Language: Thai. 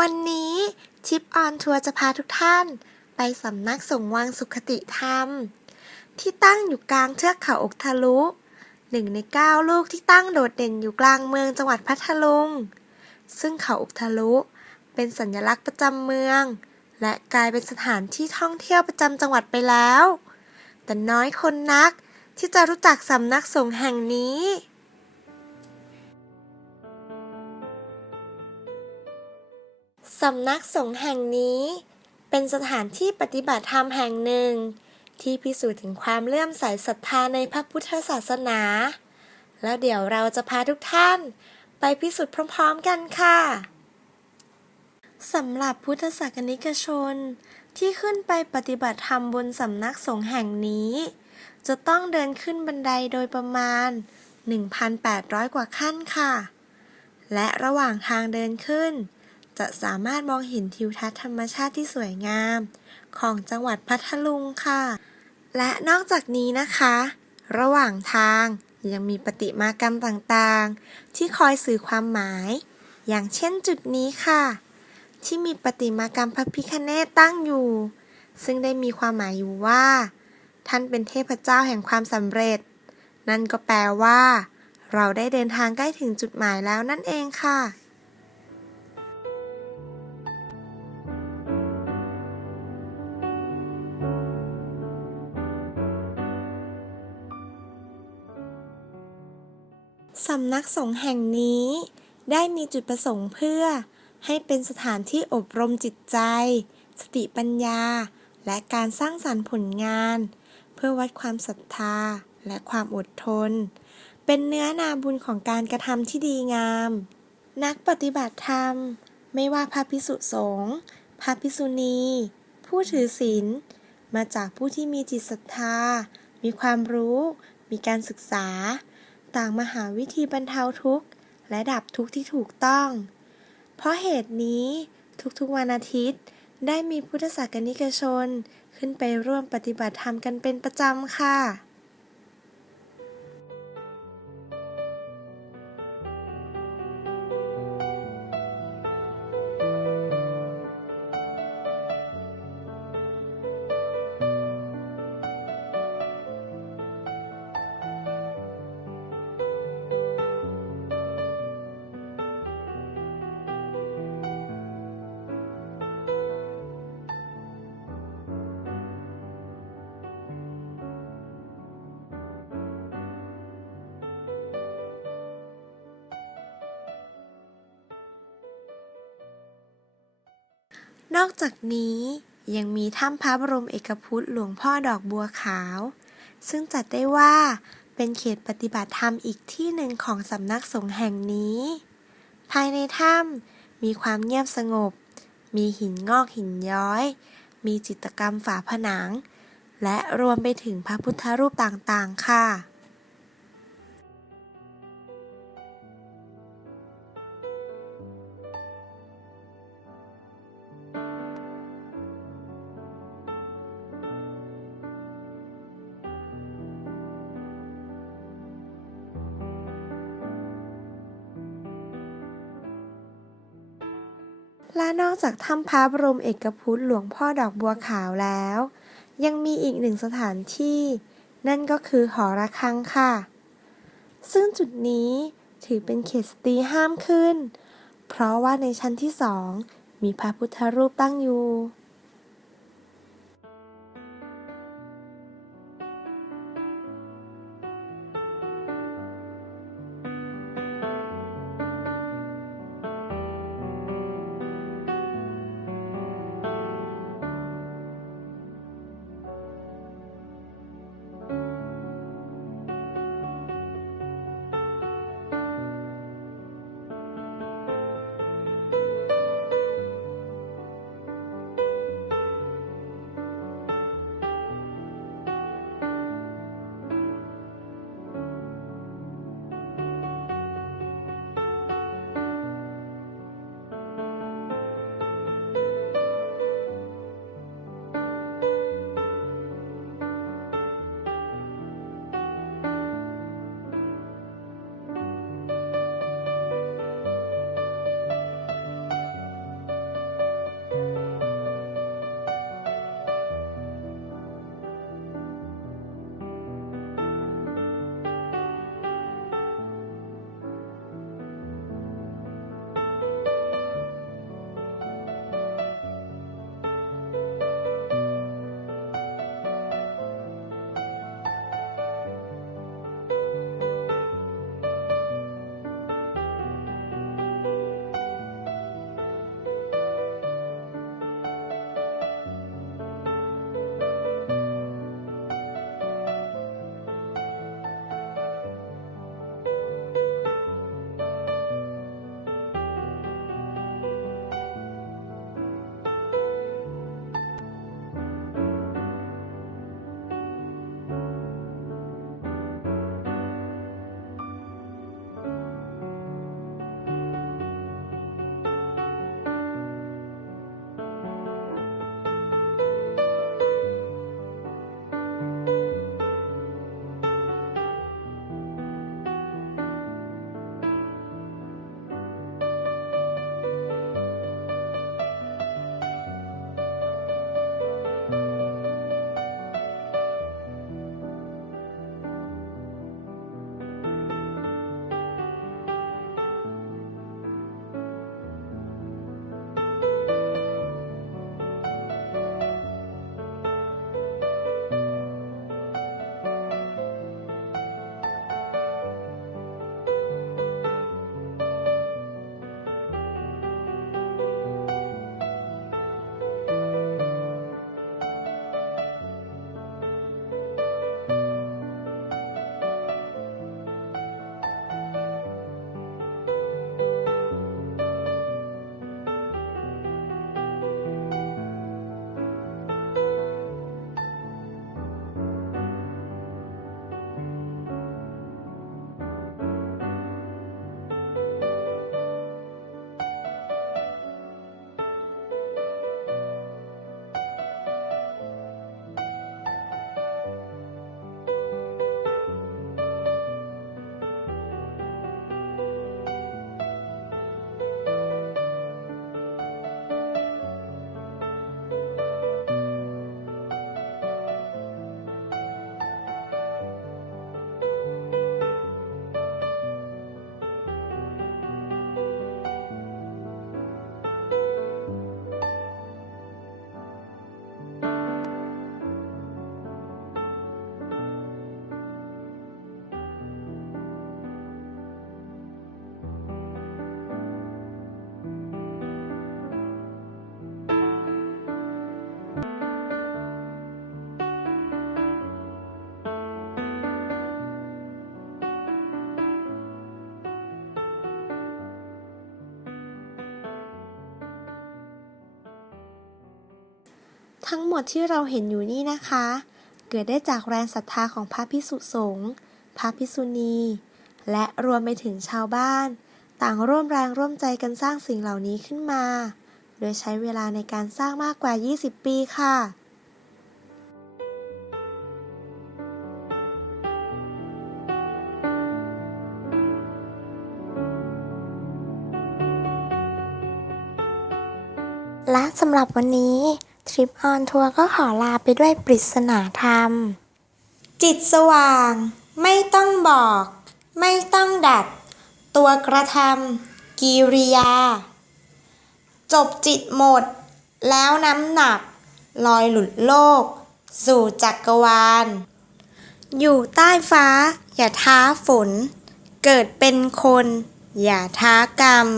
วันนี้ทิปออนทัวร์จะพาทุกท่าน ไปสำนักสงวังสุขติธรรม ที่ตั้งอยู่กลางเทือกเขาอกทะลุหนึ่งในเก้าลูกที่ตั้งโดดเด่นอยู่กลางเมืองจังหวัดพัทลุง ซึ่งเขาอกทะลุ เป็นสัญลักษณ์ประจำเมือง และกลายเป็นสถานที่ท่องเที่ยวประจำจังหวัดไปแล้ว แต่น้อยคนนักที่จะรู้จักสำนักสงฆ์แห่งนี้ สำนักสงฆ์แห่งนี้ เป็นสถานที่ปฏิบัติธรรมแห่งหนึ่ง ที่พิสูจน์ถึงความเลื่อมใสศรัทธาในพระพุทธศาสนา แล้วเดี๋ยวเราจะพาทุกท่านไปพิสูจน์พร้อม ๆ กันค่ะสำหรับพุทธศาสนิกชน ที่ขึ้นไปปฏิบัติธรรมบนสำนักสงฆ์แห่งนี้ จะต้องเดินขึ้นบันไดโดยประมาณ 1,800 กว่าขั้นค่ะ และระหว่างทางเดินขึ้น จะสามารถมองเห็นทิวทัศน์ธรรมชาติที่สวยงาม ของจังหวัดพัทลุงค่ะ และนอกจากนี้นะคะ ระหว่างทางยังมีประติมากรรมต่างๆ ที่คอยสื่อความหมาย อย่างเช่นจุดนี้ค่ะ ที่มีประติมากรรมพระพิคเนตตั้งอยู่ ซึ่งได้มีความหมายอยู่ว่า ท่านเป็นเทพเจ้าแห่งความสำเร็จ นั่นก็แปลว่า เราได้เดินทางใกล้ถึงจุดหมายแล้วนั่นเองค่ะ สำนักสงฆ์แห่งนี้ ได้มีจุดประสงค์เพื่อ ให้เป็นสถานที่อบรมจิตใจ สติปัญญา และการสร้างสรรค์ผลงาน เพื่อวัดความศรัทธาและความอดทน เป็นเนื้อนาบุญของการกระทำที่ดีงาม นักปฏิบัติธรรม ไม่ว่าพระพิสุสงฆ์พระพิสุณี ผู้ถือศีลมาจากผู้ที่มีจิตศรัทธา มีความรู้ มีการศึกษา ต่างมาหาวิธีบรรเทาทุกข์ และดับทุกข์ที่ถูกต้อง เพราะเหตุนี้ทุกๆวันอาทิตย์ ได้มีพุทธศาสนิกชน ขึ้นไปร่วมปฏิบัติธรรมกันเป็นประจำค่ะ นอกจากนี้ยังมีถ้ำพระบรมเอกพุทธหลวงพ่อดอกบัวขาว ซึ่งจัดได้ว่าเป็นเขตปฏิบัติธรรมอีกที่หนึ่งของสำนักสงฆ์แห่งนี้ ภายในถ้ำมีความเงียบสงบ มีหินงอกหินย้อย มีจิตกรรมฝาผนัง และรวมไปถึงพระพุทธรูปต่างๆ ค่ะ และนอกจากถ้ำพระบรมเอกพุทธหลวงพ่อดอกบัวขาวแล้ว ยังมีอีกหนึ่งสถานที่ นั่นก็คือหอระฆังค่ะ ซึ่งจุดนี้ถือเป็นเขตสตรีห้ามขึ้น เพราะว่าในชั้นที่สองมีพระพุทธรูปตั้งอยู่ ทั้งหมดที่เราเห็นอยู่นี่นะคะ เกิดได้จากแรงศรัทธาของพระพิสุสงฆ์พระพิสุณี และรวมไปถึงชาวบ้าน ต่างร่วมแรงร่วมใจกันสร้างสิ่งเหล่านี้ขึ้นมา โดยใช้เวลาในการสร้างมากกว่า 20 ปีค่ะและสำหรับวันนี้ ทริปออนทัวร์ก็ขอลาไปด้วยปริศนาธรรม จิตสว่าง ไม่ต้องบอก ไม่ต้องดัด ตัวกระทำกิริยา จบจิตหมด แล้วน้ำหนัก ลอยหลุดโลก สู่จักรวาล อยู่ใต้ฟ้า อย่าท้าฝน เกิดเป็นคน อย่าท้ากรรม